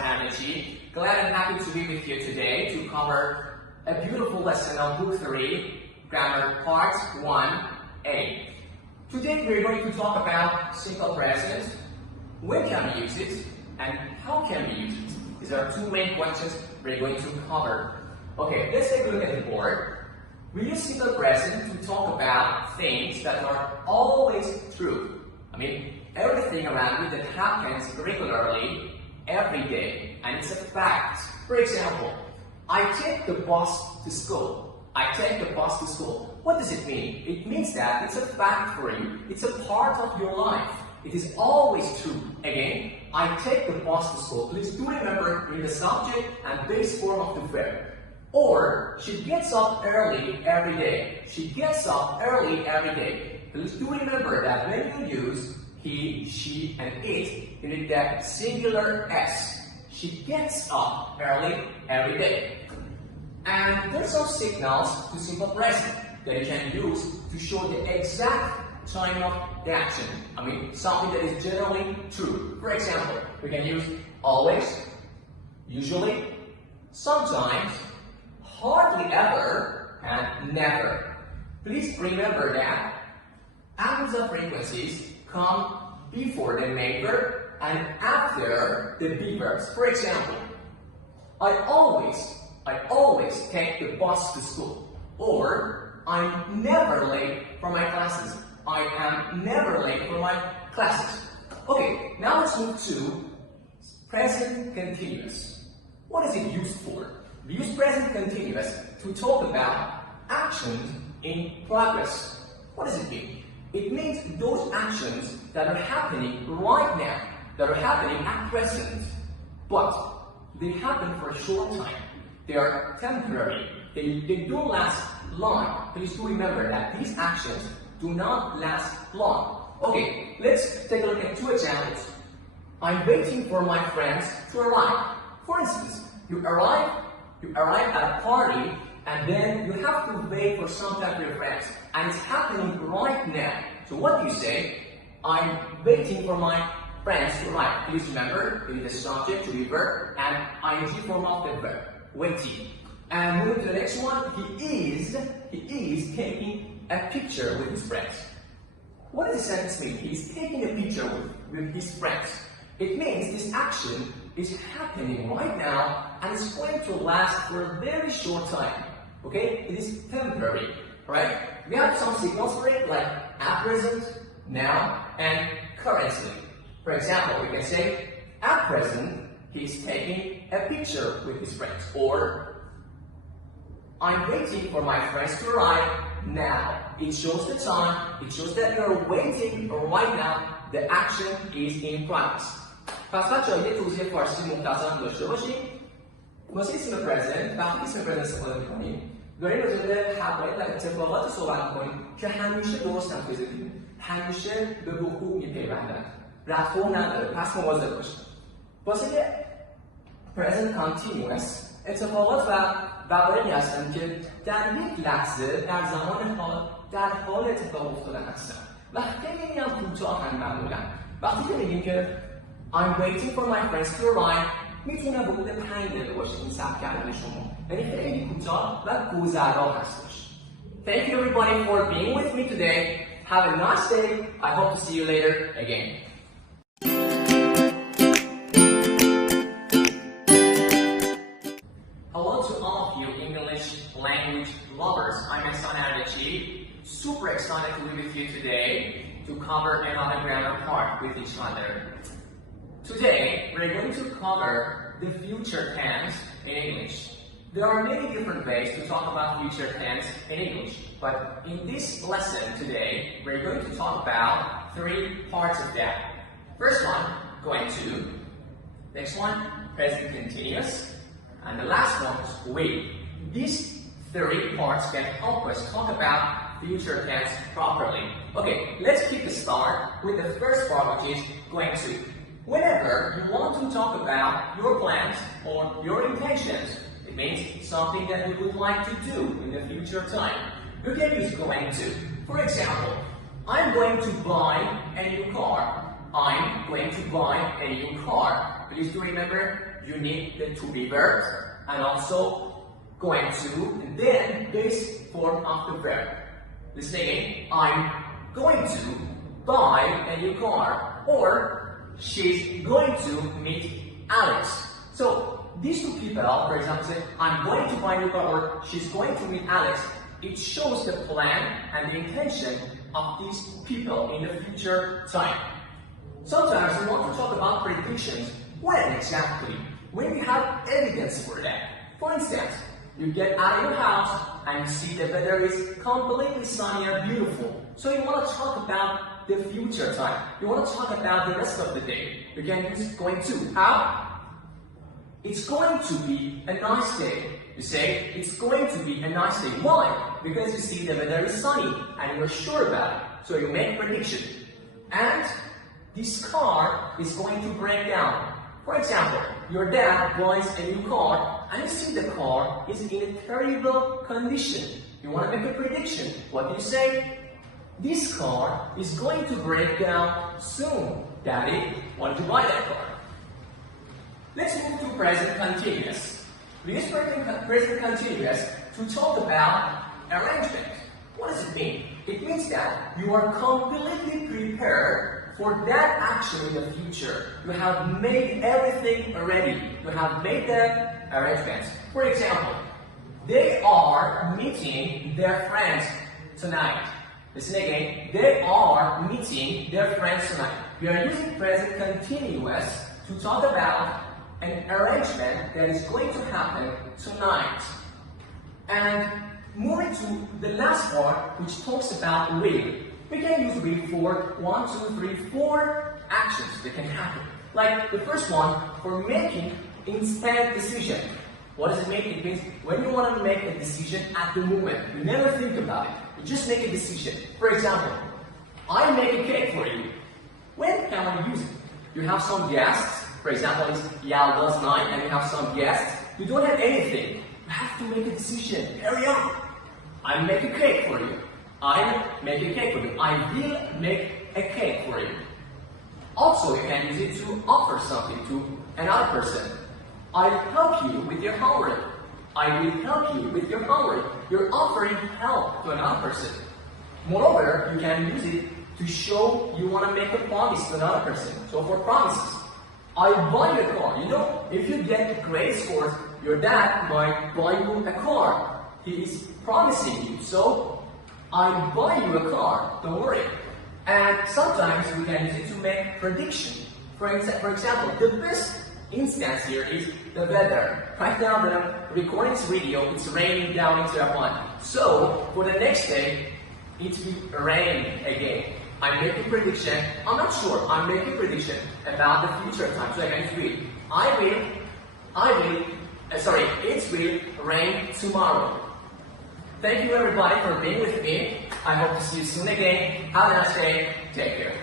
Glad and happy to be with you today to cover a beautiful lesson on Book 3, Grammar Part 1A. Today we're going to talk about simple present, when can we use it, and how can we use it. These are two main questions we're going to cover. Okay, let's take a look at the board. We use simple present to talk about things that are always true. I mean, everything around you that happens regularly, every day, and it's a fact. For example, I take the bus to school. I take the bus to school. What does it mean? It means that it's a fact for you. It's a part of your life. It is always true. Again, I take the bus to school. Please do remember in the subject and base form of the verb. Or, she gets up early every day. She gets up early every day. Please do remember that when you use he, she, and it, you need that singular S. She gets up early every day. And there's some signals to simple present that you can use to show the exact time of the action. I mean, something that is generally true. For example, we can use always, usually, sometimes, hardly ever, and never. Please remember that adverbs of frequencies come before the main verb and after the be verbs. For example, I always take the bus to school. Or, I'm never late for my classes. I am never late for my classes. Okay, now let's move to present continuous. What is it used for? We use present continuous to talk about actions in progress. What does it mean? It means those actions that are happening right now, that are happening at present, but they happen for a short time. They are temporary. They don't last long. Please do remember that these actions do not last long. Okay, let's take a look at two examples. I'm waiting for my friends to arrive. For instance, you arrive at a party, and then you have to wait for some time for your friends. And it's happening right now. So what do you say? I'm waiting for my friends to arrive. Please remember, you need the subject to be verb and ing form of the verb. Waiting. And moving to the next one, he is taking a picture with his friends. What does the sentence mean? He's taking a picture with his friends. It means this action is happening right now and it's going to last for a very short time. Okay? It is temporary. Right? We have some signals for it like at present, now, and currently. For example, we can say at present he's taking a picture with his friends. Or I'm waiting for my friends to arrive now. It shows the time, it shows that you're waiting right now. The action is in progress. پس بچه‌ها یه توضیح فارسی مختصر داشته باشیم. واسه اسم پرزنت وقتی اسم پرزنت استفاده می‌کنیم داریم راجع به حقایق و اتفاقات صحبت می‌کنیم که همیشه درست هم توضیح همیشه به وقوع می‌پیوندن. رفتار نداره. پس مواظب باشید. واسه present continuous اتفاقات و وقایعی هستن که در یک لحظه در زمان حال در حال اتفاق افتادن هستن. و خیلی هم کوتاهن معمولا. وقتی که میگیم که I'm waiting for my friends to arrive میتونه حدود 5 دقیقه باشه این سبک کردن شما. یعنی خیلی کوتاه و گذرا هستش. Thank you everybody for being with me today. Have a nice day. I hope to see you later again. Hello to all of you English language lovers. I'm super excited to be with you today to cover another grammar part with each other. Today, we're going to cover the future tense in English. There are many different ways to talk about future tense in English, but in this lesson today, we're going to talk about 3 parts of that. First one, going to. Next one, present continuous. And the last one is will. These 3 parts can help us talk about future tense properly. Okay, let's kick the start with the first part, which is going to. Whenever you want to talk about your plans or your intentions, it means something that you would like to do in the future time. You can use going to. For example, I'm going to buy a new car. I'm going to buy a new car. Please do remember, you need the to be verbs and also going to, and then base form of the verb. Listen again. I'm going to buy a new car, or she's going to meet Alex. So these two people, for example, say, I'm going to buy a new car, or she's going to meet Alex. It shows the plan and the intention of these people in the future time. Sometimes we want to talk about predictions. When exactly? When we have evidence for that. For instance, you get out of your house and you see the weather is completely sunny and beautiful. So you want to talk about the future time. You want to talk about the rest of the day. You can use going to. How? It's going to be a nice day. You say, it's going to be a nice day. Why? Because you see the weather is sunny and you're sure about it. So you make a prediction. And this car is going to break down. For example, your dad buys a new car and you see the car is in a terrible condition. You want to make a prediction. What do you say? This car is going to break down soon. Daddy, why don't you buy that car? Let's move to present continuous. We use present continuous to talk about arrangement. What does it mean? It means that you are completely prepared for that action in the future. You have made everything ready. You have made the arrangements. For example, they are meeting their friends tonight. Listen again. They are meeting their friends tonight. We are using present continuous to talk about an arrangement that is going to happen tonight. And moving to the last part, which talks about will. We can use will for 1, 2, 3, 4 actions that can happen. Like the first one, for making instant decision. What does it mean? It means when you want to make a decision at the moment, you never think about it. You just make a decision. For example, I make a cake for you. When can I use it? You have some guests. For example, it's Yalda's night and you have some guests. You don't have anything. You have to make a decision. Hurry up. I make a cake for you. I make a cake for you. I will make a cake for you. Also, you can use it to offer something to another person. I'll help you with your homework. I will help you with your homework. You're offering help to another person. Moreover, you can use it to show you want to make a promise to another person. So for promises, I buy you a car. You know, if you get great scores, your dad might buy you a car. He is promising you. So, I buy you a car. Don't worry. And sometimes we can use it to make prediction. For example, the best instance here is the weather. Right now that I'm recording this video, it's raining down in Japan. So, for the next day, it will rain again. I'm making prediction. I'm not sure. I'm making prediction about the future time. So I can read. It will rain tomorrow. Thank you everybody for being with me. I hope to see you soon again. Have a nice day. Take care.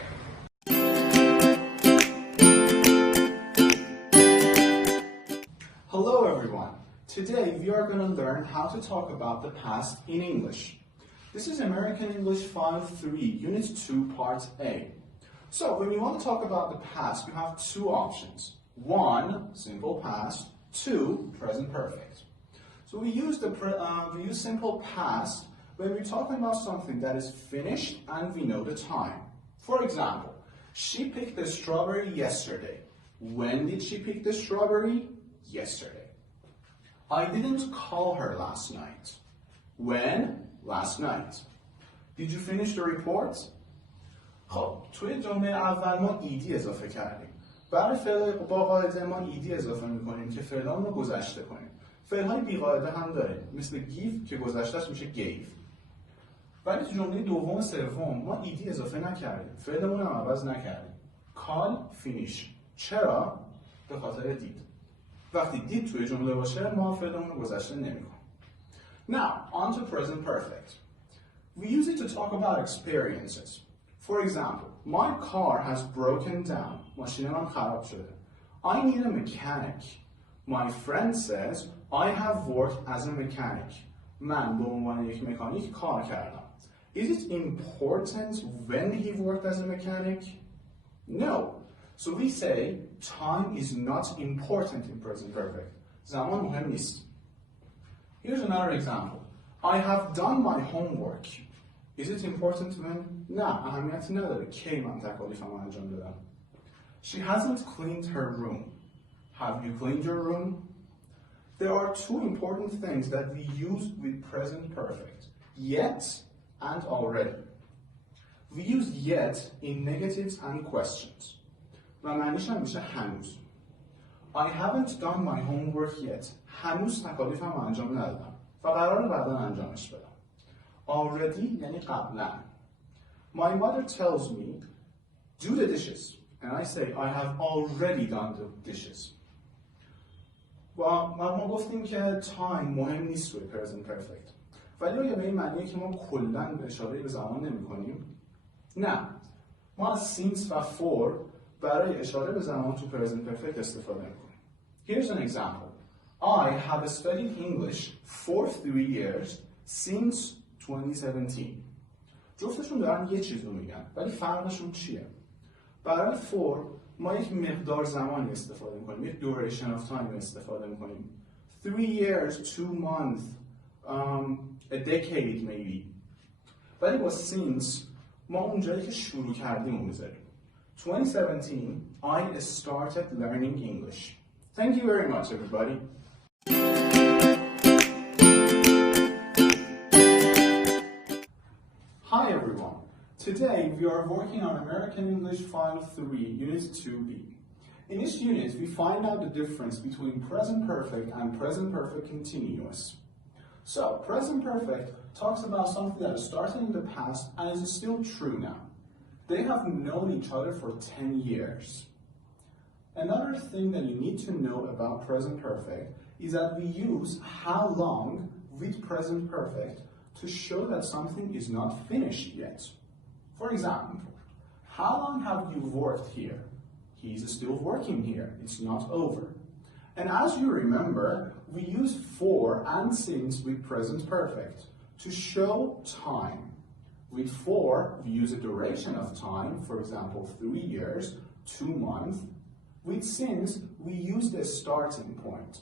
Hello everyone. Today we are going to learn how to talk about the past in English. This is American English 5-3, Unit 2, Part A. So, when we want to talk about the past, we have two options. 1, simple past. 2, present perfect. So we use simple past when we're talking about something that is finished and we know the time. For example, she picked the strawberry yesterday. When did she pick the strawberry? Yesterday. I didn't call her last night. When? Last night. Did you finish the report? خب توی جمله اول ما ایدی اضافه کردیم. برای فعل با قاعده ما ایدی اضافه میکنیم که فعلان رو گذشته کنیم. فعل‌های بی قاعده هم داریم، مثل give که گذشتهش میشه gave. ولی تو جمله دوم و سوم ما ایدی اضافه نکردیم، فعلمون هم عوض نکردیم. call finish. چرا؟ به خاطر دید. وقتی دید توی جمله باشه ما فعلمون رو گذشته نمیکنیم. Now, on to present perfect. We use it to talk about experiences. For example, my car has broken down. ماشین من خراب شده. I need a mechanic. My friend says I have worked as a mechanic. من به عنوان یک مکانیک کار کردم. Is it important when he worked as a mechanic? No. So we say time is not important in present perfect. زمان مهم نیست. Here's another example. I have done my homework. Is it important to him? نه، اهمیتی نداره. کی من تکالیفم انجام دادم. She hasn't cleaned her room. Have you cleaned your room? There are two important things that we use with present perfect. Yet and already. We use yet in negatives and questions. و معنیش هم میشه هنوز. I haven't done my homework yet. هنوز تکالیفم انجام ندادم و قراره بعدا انجامش بدم. Already یعنی قبلا. My mother tells me, do the dishes. And I say, I have already done the dishes. و ما گفتیم که time مهم نیست توی present perfect. ولی آیا به این معنیه که ما کلاً اشاره به زمان نمی کنیم؟ نه. ما از since و for برای اشاره به زمان تو present perfect استفاده می کنیم. Here's an example. I have studied English for 3 years since 2017. جفتشون دارن یه چیز رو میگن ولی فرقشون چیه؟ برای for ما یک مقدار زمانی استفاده میکنیم، یک duration of time استفاده میکنیم. 3 years, 2 months, a decade maybe. ولی با since ما اونجایی که شروع کردیم رو میذاریم. 2017, I started learning English. Thank you very much, everybody. Hi everyone. Today we are working on American English File 3, Unit 2B. In this unit, we find out the difference between present perfect and present perfect continuous. So, present perfect talks about something that started in the past and is still true now. They have known each other for 10 years. Another thing that you need to know about present perfect is that we use how long with present perfect to show that something is not finished yet. For example, how long have you worked here? He's still working here. It's not over. And as you remember, we use for and since with present perfect to show time. With for, we use a duration of time, for example, 3 years, 2 months. With since, we use the starting point.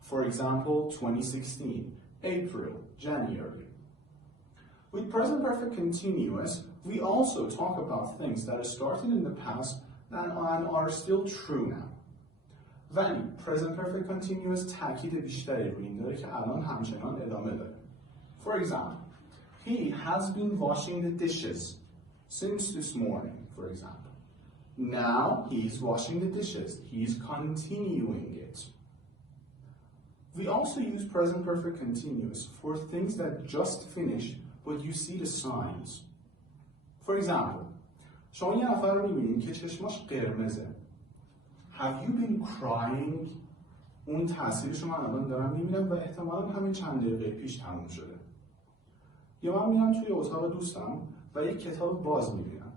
For example, 2016, April, January. With present perfect continuous, we also talk about things that started in the past and are still true now. ولی present perfect continuous تاکید بیشتری روی این داره که الان همچنان ادامه داره. For example, he has been washing the dishes since this morning, for example. Now he's washing the dishes. He's continuing it. We also use present perfect continuous for things that just finished but you see the signs. For example, شما یه نفر رو می‌بینید که چشماش قرمزه. Have you been crying? اون تاثیرش رو من الان دارم می‌بینم و احتمالاً همین چند دقیقه پیش تموم شده. یا من میرم توی اتاق دوستم و یک کتاب باز می‌بینم.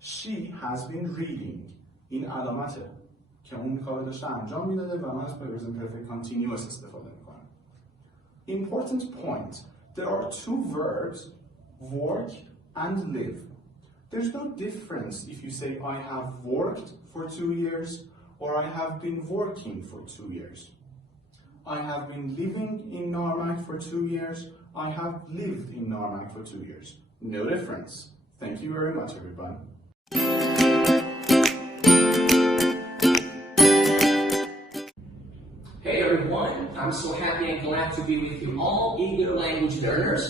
She has been reading. این علامته که اون کار داشته انجام میداده و من از present perfect continuous استفاده می‌کنم. Important point. There are two verbs, work and live. There's no difference if you say I have worked for 2 years or I have been working for 2 years. I have been living in Narmak for 2 years. I have lived in Narmak for 2 years. No difference. Thank you very much, everybody. Hey everyone, I'm so happy and glad to be with you all eager language learners.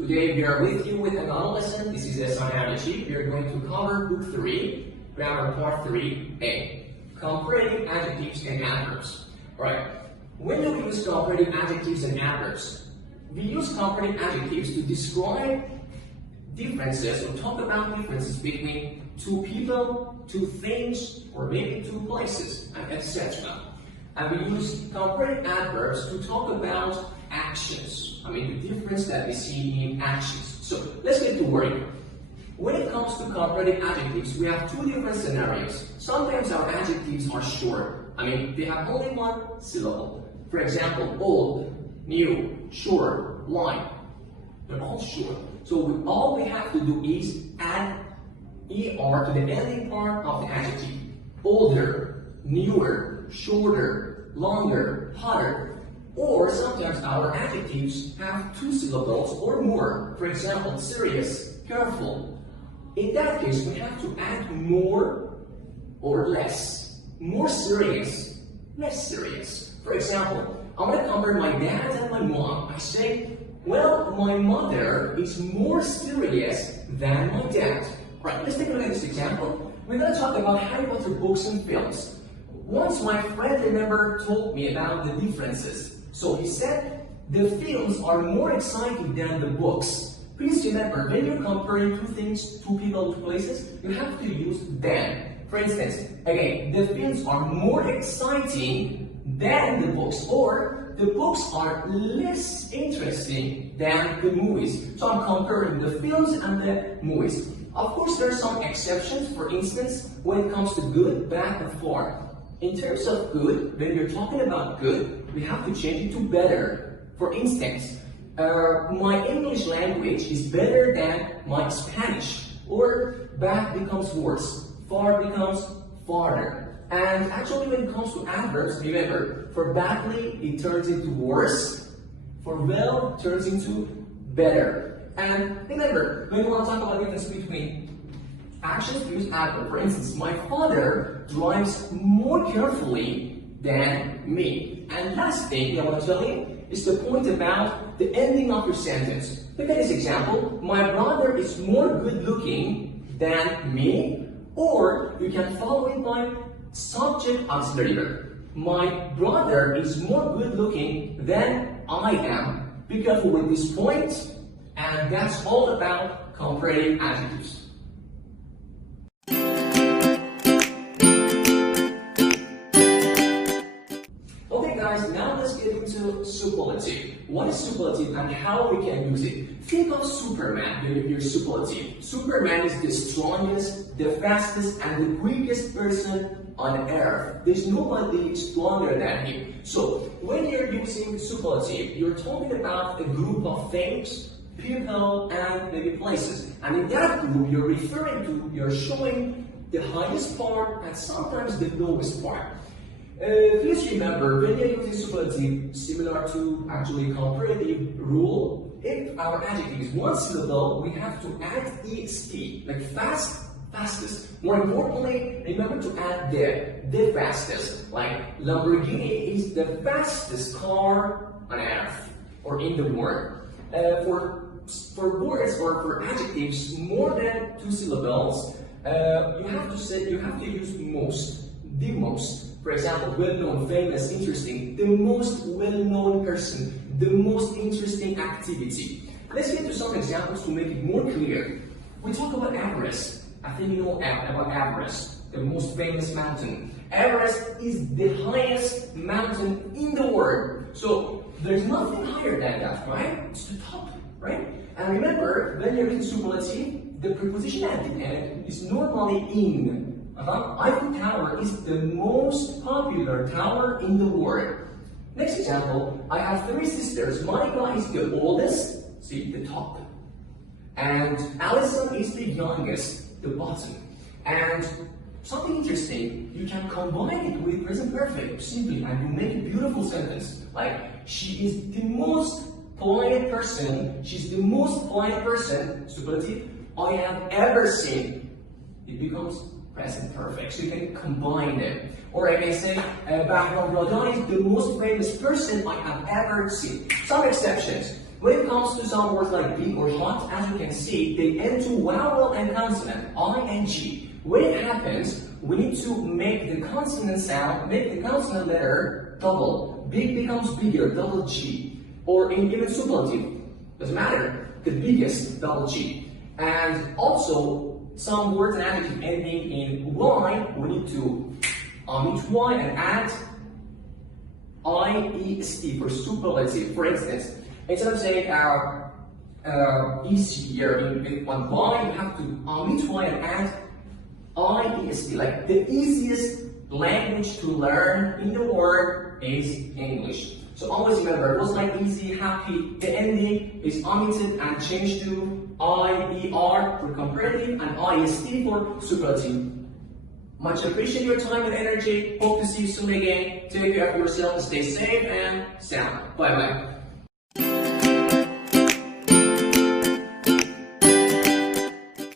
Today we are with you with another lesson. This is lesson analogy. We are going to cover Book 3, Grammar Part 3A, Comparative Adjectives and Adverbs. Alright, when do we use comparative adjectives and adverbs? We use comparative adjectives to describe differences or talk about differences between two people, two things, or maybe two places, etc. And we use comparative adverbs to talk about actions. I mean, the difference that we see in actions. So, let's get to work. When it comes to comparative adjectives, we have two different scenarios. Sometimes our adjectives are short. I mean, they have only one syllable. For example, old, new, short, line. They're all short. So all we have to do is add er to the ending part of the adjective. Older, newer, shorter, longer, hotter. Or sometimes our adjectives have 2 syllables or more. For example, serious, careful. In that case, we have to add more or less. More serious, less serious. For example, I'm going to compare my dad and my mom. I say, well, my mother is more serious than my dad. Right, let's take a look at this example. We're going to talk about Harry Potter books and films. Once my friend, remember, told me about the differences. So he said, the films are more exciting than the books. Please remember, when you're comparing 2 things, 2 people, 2 places, you have to use than. For instance, again, the films are more exciting than the books, or the books are less interesting than the movies. So I'm comparing the films and the movies. Of course, there are some exceptions. For instance, when it comes to good, bad, and far. In terms of good, when we're talking about good, we have to change it to better. For instance, my English language is better than my Spanish, or bad becomes worse, far becomes farther. And actually, when it comes to adverbs, remember, for badly, it turns into worse. For well, it turns into better. And remember, when you want to talk about the difference between actions, use adverb. For instance, my father drives more carefully than me. And last thing I want to tell you is the point about the ending of your sentence. Look at this example. My brother is more good-looking than me. Or you can follow it by subject auxiliary verb. My brother is more good-looking than I am. Be careful with this point. And that's all about comparing adjectives. Okay guys, now let's get into superlative. What is superlative and how we can use it? Think of Superman when you hear superlative. Superman is the strongest, the fastest, and the quickest person on earth. There's nobody stronger than him. So when you're using superlative, you're talking about a group of things, people, and maybe places. And in that group, you're showing the highest part and sometimes the lowest part. Please remember, when you're using superlative, similar to actually comparative rule, if our adjective is 1 syllable, we have to add est, like fast, fastest. More importantly, remember to add the fastest, like Lamborghini is the fastest car on earth or in the world. For words or for adjectives more than 2 syllables, you have to use most, the most. For example, well-known, famous, interesting, the most well-known person, the most interesting activity. Let's get to some examples to make it more clear. We talk about Everest. I think you know about Everest, the most famous mountain. Everest is the highest mountain in the world. So there's nothing higher than that, right? It's the top, right? And remember, when you're in superlative, the preposition at the end is normally in. Eiffel Tower is the most popular tower in the world. Next example, I have 3 sisters. Monica is the oldest, see, the top. And Allison is the youngest, the bottom. And something interesting, you can combine it with present perfect simply, and you make a beautiful sentence. Like, she is the most polite person, she's the most polite person, superlative, I have ever seen. It becomes present perfect, so you can combine them. Or I can say, Bahram Radhan is the most famous person I have ever seen. Some exceptions. When it comes to some words like big or hot, as you can see, they end to vowel and consonant, ing. When it happens, we need to make the consonant sound, make the consonant letter double. Big becomes bigger, double G. Or in even superlative, doesn't matter, the biggest, double G. And also, some words and adjectives ending in Y, we need to omit Y and add IEST for superlative. For instance, instead of saying easy here on Y, you have to omit Y and add IEST, like the easiest language to learn in the world is English. So always remember, words like easy, happy, the ending is omitted and changed to IER for comparative and IST for superlative. Much appreciate your time and energy. Hope to see you soon again. Take care of yourself and stay safe and sound. Bye bye.